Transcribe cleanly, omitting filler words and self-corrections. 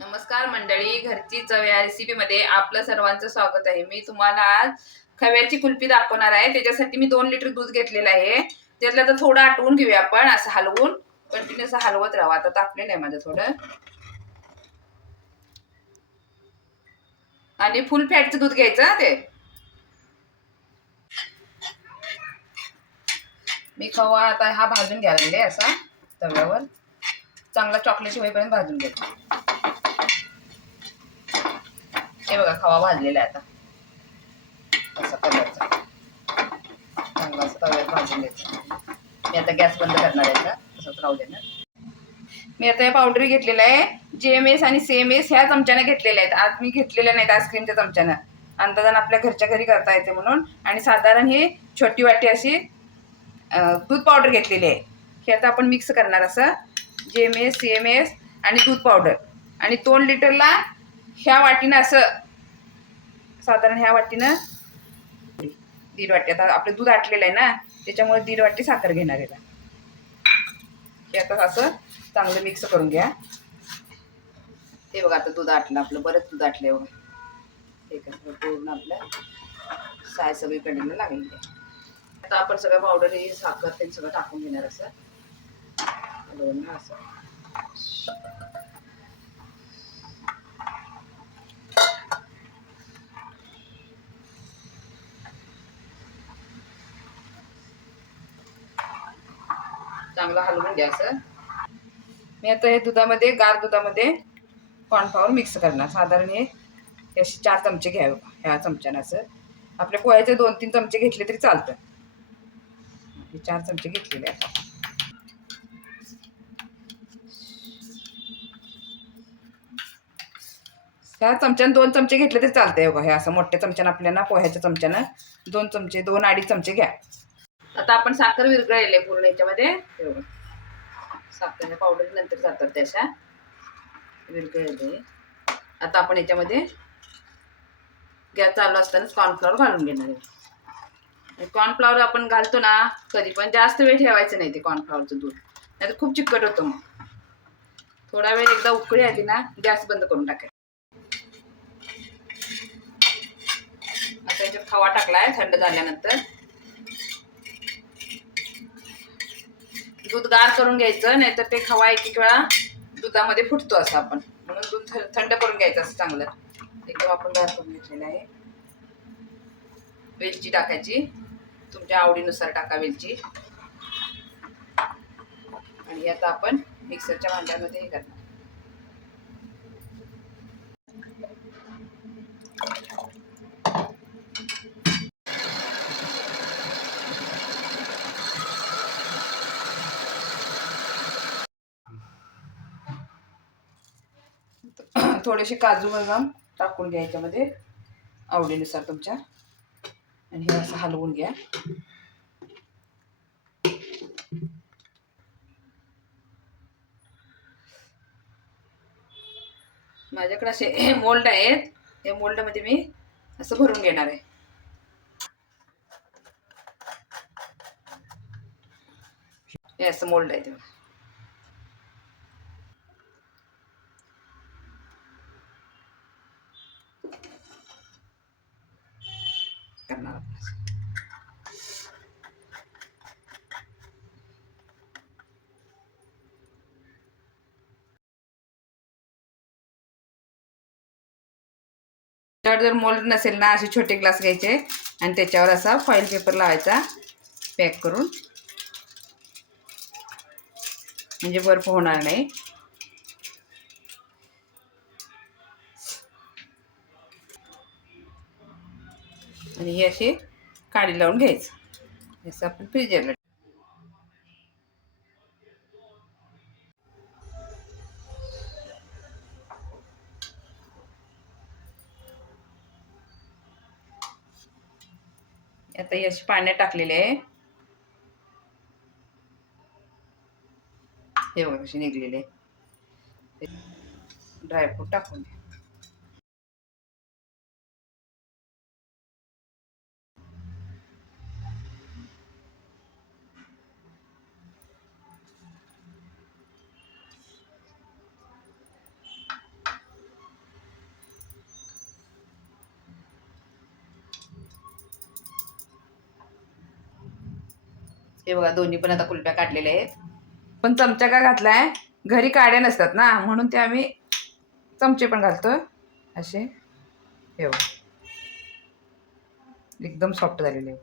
नमस्कार मंडळी, घरची चव या रेसिपीमध्ये आपलं सर्वांचं स्वागत आहे. मी तुम्हाला आज खव्याची कुल्फी दाखवणार आहे. त्याच्यासाठी मी 2 लिटर दूध घेतलेलं आहे. त्यातलं तर थोडं आटवून घेऊया आपण, असं हलवून कंटिन्युअस हलवत राहा. आता तापलेलं आहे माझं थोडं. आणि फुल फॅटचं दूध घ्यायचं ते. मी खवा आता हा भाजून घ्यायला लागले असा तव्यावर, चांगला चॉकलेटी होईपर्यंत भाजून घ्यायचा. हे बघा खवा भाजलेला आहे आता असा कलरचा, चांगला असं तव्यावर भाजून घ्यायचा. मी आता गॅस बंद करणार आहे का तसंच राहू देणार. मी आता या पावडरी घेतलेल्या आहे. JMS आणि CMS ह्या चमच्याने घेतलेल्या आहेत. आज मी घेतलेल्या नाहीत आईस्क्रीमच्या चमच्यानं, अंदाजानं आपल्या घरच्या घरी करता येते म्हणून. आणि साधारण ही छोटी वाटी अशी दूध पावडर घेतलेली आहे. हे आता आपण मिक्स करणार असं JMS CMS आणि दूध पावडर. आणि 2 लिटरला ह्या वाटीनं असं साधारण ह्या वाटीनं 1.5 वाटी. आता आपलं दूध आटलेलं आहे ना, त्याच्यामुळे 1.5 वाटी साखर घेणार आहे. हे आता असं चांगलं मिक्स करून घ्या. हे बघा आता दूध आटलं आपलं, बरंच दूध आटलं बघा. हे कसं पूर्ण आपलं साय सगळीकडे लागलेली आहे. आता आपण सगळं पावडर ही साखर ते सगळं टाकून घेणार असं असं. चांगलं हलवून घ्या असं. मी आता हे दुधामध्ये, गार दुधामध्ये कॉर्नफ्लॉवर मिक्स करणार. साधारण हे असे 4 चमचे घ्यावे ह्या चमच्यानं. असं आपल्या पोह्याचे 2-3 चमचे घेतले तरी चालतं. हे 4 चमचे घेतलेले आता. ह्या चमच्यानं 2 चमचे घेतले तरी चालतंय बघा. हे असं मोठ्या चमच्यानं आपल्याला पोह्याच्या चमच्यानं 2 चमचे, 2-2.5 चमचे घ्या. आता आपण साखर विरघळले पूर्ण याच्यामध्ये. साखर पावडर नंतर जातात त्याच्या विरघळले. आता आपण याच्यामध्ये गॅस चालू असतानाच कॉर्नफ्लॉवर घालून घेणार आहे. कॉर्नफ्लॉवर आपण घालतो ना कधी पण जास्त वेळ ठेवायचं नाही ते कॉर्नफ्लॉवरचं दूध, नाही तर खूप चिकट होतं. मग थोडा वेळ एकदा उकळी आली ना गॅस बंद करून टाकायचा. आता याच्यात खवा टाकलाय. थंड झाल्यानंतर दूध गार करून घ्यायचं, नाहीतर ते खवा एक वेळा दुधामध्ये फुटतो असं आपण, म्हणून दूध थंड करून घ्यायचं असं चांगलं. एकदम आपण गार करून घेतलेलं आहे. वेलची टाकायची, तुमच्या आवडीनुसार टाका वेलची. आणि आता आपण मिक्सरच्या भांड्यामध्ये हे करणार. थोडेसे काजू बदाम टाकून घ्या याच्यामध्ये आवडीनुसार तुमच्या. आणि हे असं हलवून घ्या. माझ्याकडे असे मोल्ड आहेत. हे मोल्ड मध्ये मी असं भरून घेणार आहे. हे असं मोल्ड आहे ते करणार. जर मोल्ड नसेल ना, असे छोटे ग्लास घ्यायचे आणि त्याच्यावर असा फॉईल पेपर लावायचा पॅक करून, म्हणजे बर्फ होणार नाही. आणि हे असे काडी लावून घ्यायचं. असं आपण फ्रीजरला. आता हे असे पाण्यात टाकलेले आहे. हे बघा कसे निघलेले. ड्रायफ्रूट टाकून द्या. हे बघा दोन्ही पण आता कुलप्या काढलेल्या आहेत. पण चमचा का घातलाय, घरी काड्या नसतात ना म्हणून ते आम्ही चमचे पण घालतोय असे. हे बघा एकदम सॉफ्ट झालेले.